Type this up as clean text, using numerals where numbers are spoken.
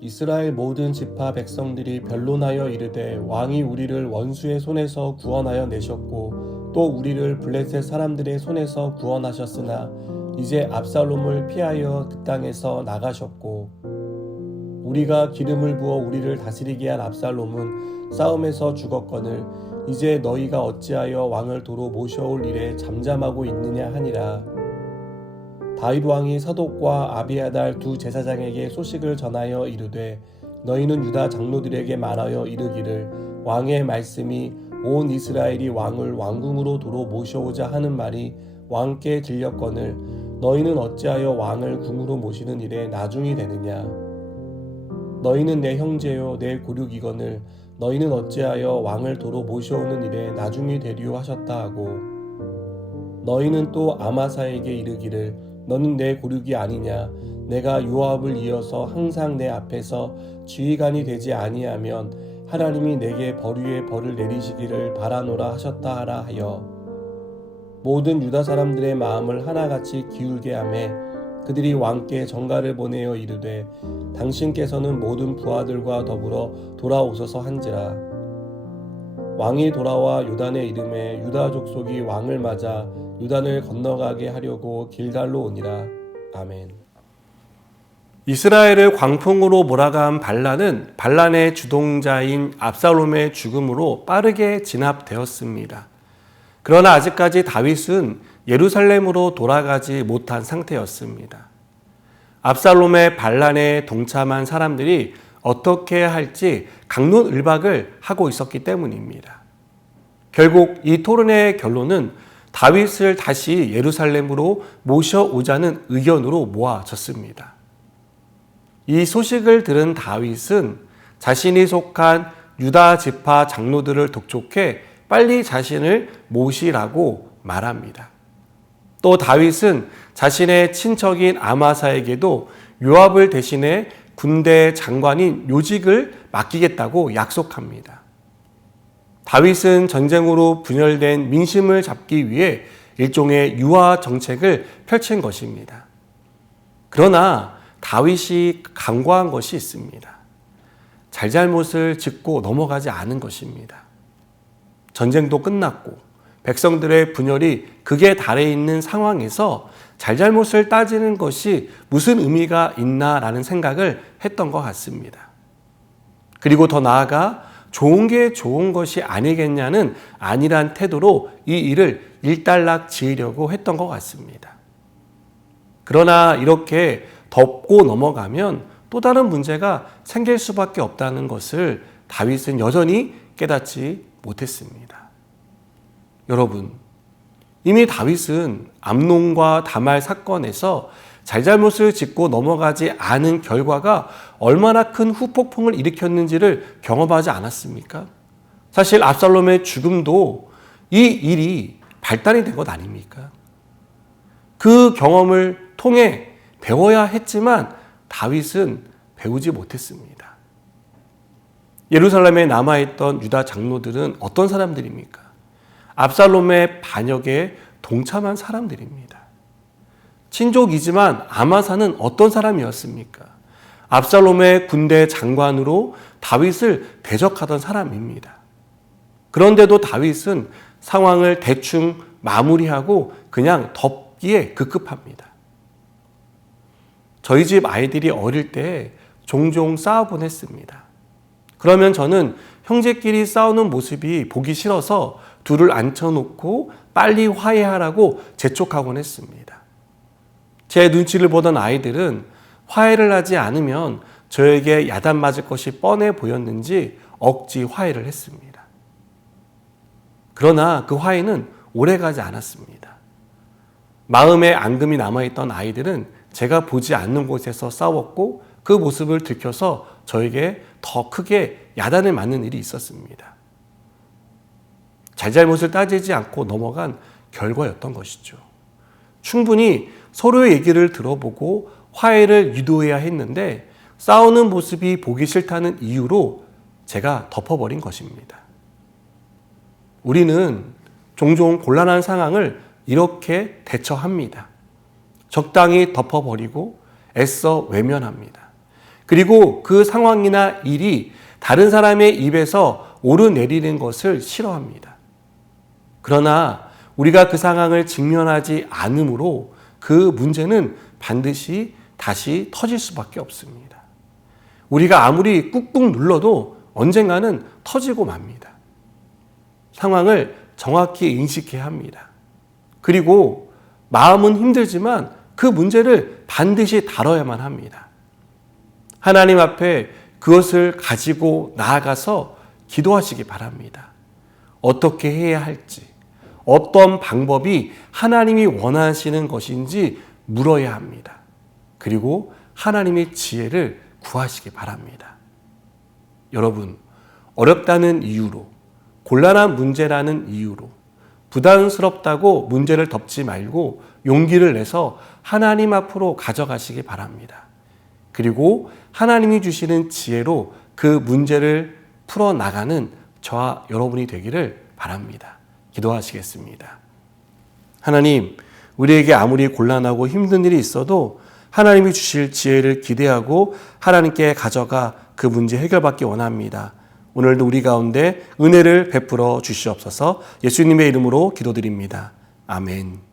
이스라엘 모든 지파 백성들이 변론하여 이르되 왕이 우리를 원수의 손에서 구원하여 내셨고 또 우리를 블레셋 사람들의 손에서 구원하셨으나 이제 압살롬을 피하여 그 땅에서 나가셨고 우리가 기름을 부어 우리를 다스리게 한 압살롬은 싸움에서 죽었거늘 이제 너희가 어찌하여 왕을 도로 모셔올 일에 잠잠하고 있느냐 하니라. 다윗 왕이 사독과 아비아달 두 제사장에게 소식을 전하여 이르되 너희는 유다 장로들에게 말하여 이르기를 왕의 말씀이 온 이스라엘이 왕을 왕궁으로 도로 모셔오자 하는 말이 왕께 들렸거늘 너희는 어찌하여 왕을 궁으로 모시는 일에 나중이 되느냐. 너희는 내 형제요 내 고륙이거늘 너희는 어찌하여 왕을 도로 모셔오는 일에 나중이 되리오 하셨다 하고 너희는 또 아마사에게 이르기를 너는 내 고륙이 아니냐. 내가 요압을 이어서 항상 내 앞에서 지휘관이 되지 아니하면 하나님이 내게 벌 위에 벌을 내리시기를 바라노라 하셨다 하라 하여 모든 유다 사람들의 마음을 하나같이 기울게 하매 그들이 왕께 전가를 보내어 이르되 당신께서는 모든 부하들과 더불어 돌아오소서 한지라. 왕이 돌아와 요단에 이름에 유다 족속이 왕을 맞아 요단을 건너가게 하려고 길갈로 오니라. 아멘. 이스라엘을 광풍으로 몰아간 반란은 반란의 주동자인 압살롬의 죽음으로 빠르게 진압되었습니다. 그러나 아직까지 다윗은 예루살렘으로 돌아가지 못한 상태였습니다. 압살롬의 반란에 동참한 사람들이 어떻게 할지 갑론을박을 하고 있었기 때문입니다. 결국 이 토론의 결론은 다윗을 다시 예루살렘으로 모셔오자는 의견으로 모아졌습니다. 이 소식을 들은 다윗은 자신이 속한 유다 지파 장로들을 독촉해 빨리 자신을 모시라고 말합니다. 또 다윗은 자신의 친척인 아마사에게도 요압을 대신해 군대 장관인 요직을 맡기겠다고 약속합니다. 다윗은 전쟁으로 분열된 민심을 잡기 위해 일종의 유화 정책을 펼친 것입니다. 그러나 다윗이 간과한 것이 있습니다. 잘잘못을 짚고 넘어가지 않은 것입니다. 전쟁도 끝났고 백성들의 분열이 극에 달해 있는 상황에서 잘잘못을 따지는 것이 무슨 의미가 있나라는 생각을 했던 것 같습니다. 그리고 더 나아가 좋은 게 좋은 것이 아니겠냐는 아니란 태도로 이 일을 일단락 지으려고 했던 것 같습니다. 그러나 이렇게 덮고 넘어가면 또 다른 문제가 생길 수밖에 없다는 것을 다윗은 여전히 깨닫지 못했습니다. 여러분, 이미 다윗은 암논과 다말 사건에서 잘잘못을 짚고 넘어가지 않은 결과가 얼마나 큰 후폭풍을 일으켰는지를 경험하지 않았습니까? 사실 압살롬의 죽음도 이 일이 발단이 된 것 아닙니까? 그 경험을 통해 배워야 했지만 다윗은 배우지 못했습니다. 예루살렘에 남아있던 유다 장로들은 어떤 사람들입니까? 압살롬의 반역에 동참한 사람들입니다. 친족이지만 아마사는 어떤 사람이었습니까? 압살롬의 군대 장관으로 다윗을 대적하던 사람입니다. 그런데도 다윗은 상황을 대충 마무리하고 그냥 덮기에 급급합니다. 저희 집 아이들이 어릴 때 종종 싸우곤 했습니다. 그러면 저는 형제끼리 싸우는 모습이 보기 싫어서 둘을 앉혀놓고 빨리 화해하라고 재촉하곤 했습니다. 제 눈치를 보던 아이들은 화해를 하지 않으면 저에게 야단 맞을 것이 뻔해 보였는지 억지 화해를 했습니다. 그러나 그 화해는 오래가지 않았습니다. 마음에 앙금이 남아있던 아이들은 제가 보지 않는 곳에서 싸웠고 그 모습을 들켜서 저에게 더 크게 야단을 맞는 일이 있었습니다. 잘잘못을 따지지 않고 넘어간 결과였던 것이죠. 충분히 서로의 얘기를 들어보고 화해를 유도해야 했는데 싸우는 모습이 보기 싫다는 이유로 제가 덮어버린 것입니다. 우리는 종종 곤란한 상황을 이렇게 대처합니다. 적당히 덮어버리고 애써 외면합니다. 그리고 그 상황이나 일이 다른 사람의 입에서 오르내리는 것을 싫어합니다. 그러나 우리가 그 상황을 직면하지 않으므로 그 문제는 반드시 다시 터질 수밖에 없습니다. 우리가 아무리 꾹꾹 눌러도 언젠가는 터지고 맙니다. 상황을 정확히 인식해야 합니다. 그리고 마음은 힘들지만 그 문제를 반드시 다뤄야만 합니다. 하나님 앞에 그것을 가지고 나아가서 기도하시기 바랍니다. 어떻게 해야 할지, 어떤 방법이 하나님이 원하시는 것인지 물어야 합니다. 그리고 하나님의 지혜를 구하시기 바랍니다. 여러분, 어렵다는 이유로, 곤란한 문제라는 이유로, 부담스럽다고 문제를 덮지 말고 용기를 내서 하나님 앞으로 가져가시기 바랍니다. 그리고 하나님이 주시는 지혜로 그 문제를 풀어나가는 저와 여러분이 되기를 바랍니다. 기도하시겠습니다. 하나님, 우리에게 아무리 곤란하고 힘든 일이 있어도 하나님이 주실 지혜를 기대하고 하나님께 가져가 그 문제 해결받기 원합니다. 오늘도 우리 가운데 은혜를 베풀어 주시옵소서. 예수님의 이름으로 기도드립니다. 아멘.